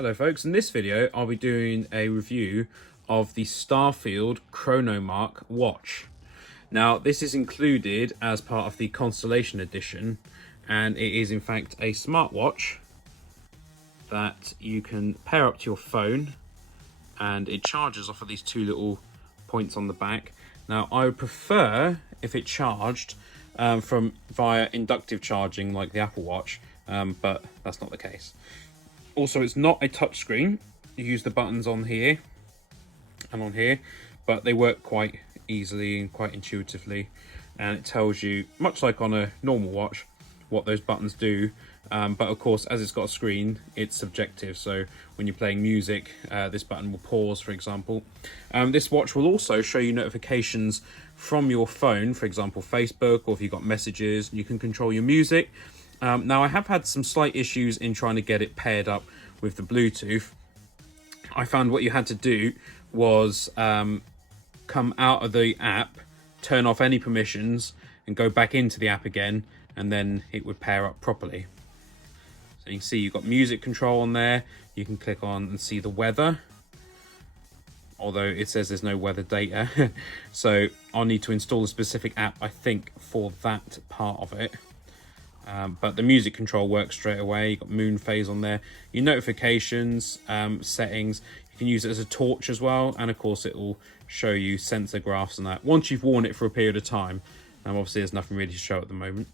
Hello folks, in this video I'll be doing a review of the Starfield CHRONOMARK Watch. Now this is included as part of the Constellation Edition, and it is in fact a smartwatch that you can pair up to your phone, and it charges off of these two little points on the back. Now I would prefer if it charged via inductive charging like the Apple Watch, but that's not the case. Also, it's not a touchscreen. You use the buttons on here and on here, but they work quite easily and quite intuitively, and it tells you, much like on a normal watch, what those buttons do. But of course, as it's got a screen, it's subjective. So when you're playing music, this button will pause, for example. This watch will also show you notifications from your phone, for example, Facebook, or if you've got messages, you can control your music. Now I have had some slight issues in trying to get it paired up with the Bluetooth. I found what you had to do was come out of the app, turn off any permissions, and go back into the app again, and then it would pair up properly. So you can see you've got music control on there. You can click on and see the weather, although it says there's no weather data. So I'll need to install a specific app, I think, for that part of it. But the music control works straight away. You've got moon phase on there. Your notifications, settings, you can use it as a torch as well. And of course it will show you sensor graphs and that. Once you've worn it for a period of time, obviously there's nothing really to show at the moment.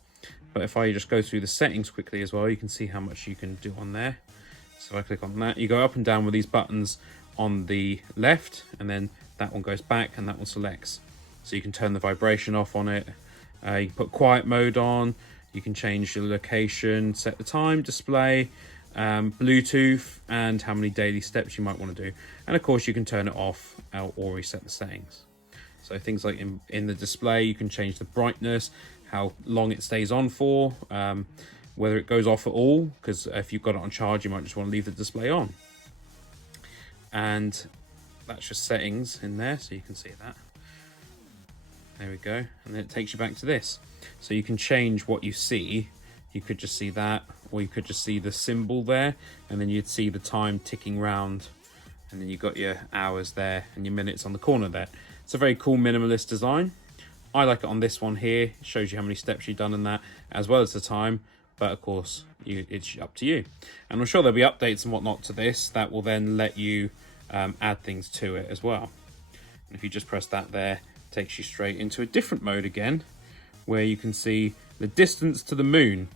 But if I just go through the settings quickly as well, you can see how much you can do on there. So if I click on that, you go up and down with these buttons on the left, and then that one goes back and that one selects. So you can turn the vibration off on it. You can put quiet mode on. You can change your location, set the time, display, Bluetooth, and how many daily steps you might want to do. And of course you can turn it off or reset the settings. So things like in the display, you can change the brightness, how long it stays on for, whether it goes off at all, because if you've got it on charge, you might just want to leave the display on. And that's just settings in there, so you can see that. There we go, and then it takes you back to this. So you can change what you see. You could just see that, or you could just see the symbol there, and then you'd see the time ticking round, and then you've got your hours there and your minutes on the corner there. It's a very cool minimalist design. I like it on this one here. It shows you how many steps you've done in that, as well as the time, but of course it's up to you. And I'm sure there'll be updates and whatnot to this that will then let you add things to it as well. And if you just press that there, it takes you straight into a different mode again, where you can see the distance to the moon,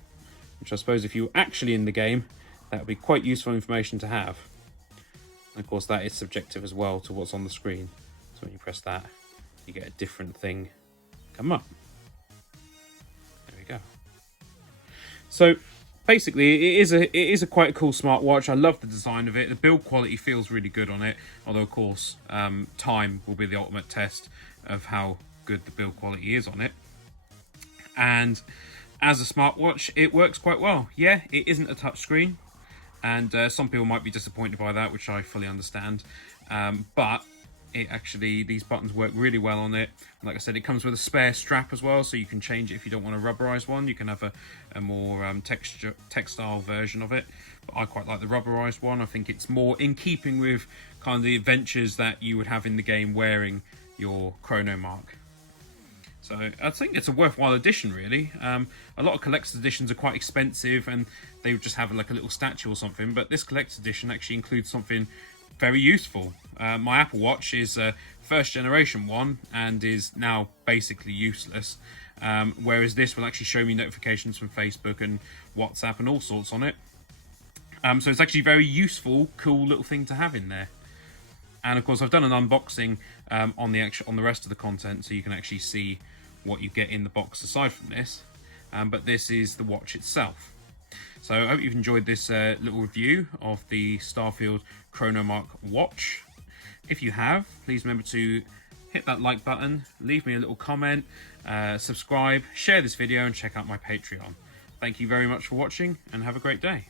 which I suppose if you were actually in the game, that would be quite useful information to have. And of course that is subjective as well to what's on the screen. So when you press that, you get a different thing come up. There we go. So basically it is a quite a cool smartwatch. I love the design of it. The build quality feels really good on it, although of course time will be the ultimate test of how good the build quality is on it. And as a smartwatch, it works quite well. Yeah, it isn't a touchscreen, and some people might be disappointed by that, which I fully understand. But these buttons work really well on it. Like I said, it comes with a spare strap as well, so you can change it if you don't want a rubberized one. You can have a more textile version of it. But I quite like the rubberized one. I think it's more in keeping with kind of the adventures that you would have in the game wearing your CHRONOMARK. So I think it's a worthwhile addition, really. A lot of collector's editions are quite expensive, and they would just have like a little statue or something. But this collector's edition actually includes something very useful. My Apple Watch is a first generation one and is now basically useless. Whereas this will actually show me notifications from Facebook and WhatsApp and all sorts on it. So it's actually a very useful, cool little thing to have in there. And of course, I've done an unboxing on the rest of the content, so you can actually see what you get in the box aside from this. But this is the watch itself. So I hope you've enjoyed this little review of the Starfield CHRONOMARK Watch. If you have, please remember to hit that like button, leave me a little comment, subscribe, share this video, and check out my Patreon. Thank you very much for watching, and have a great day.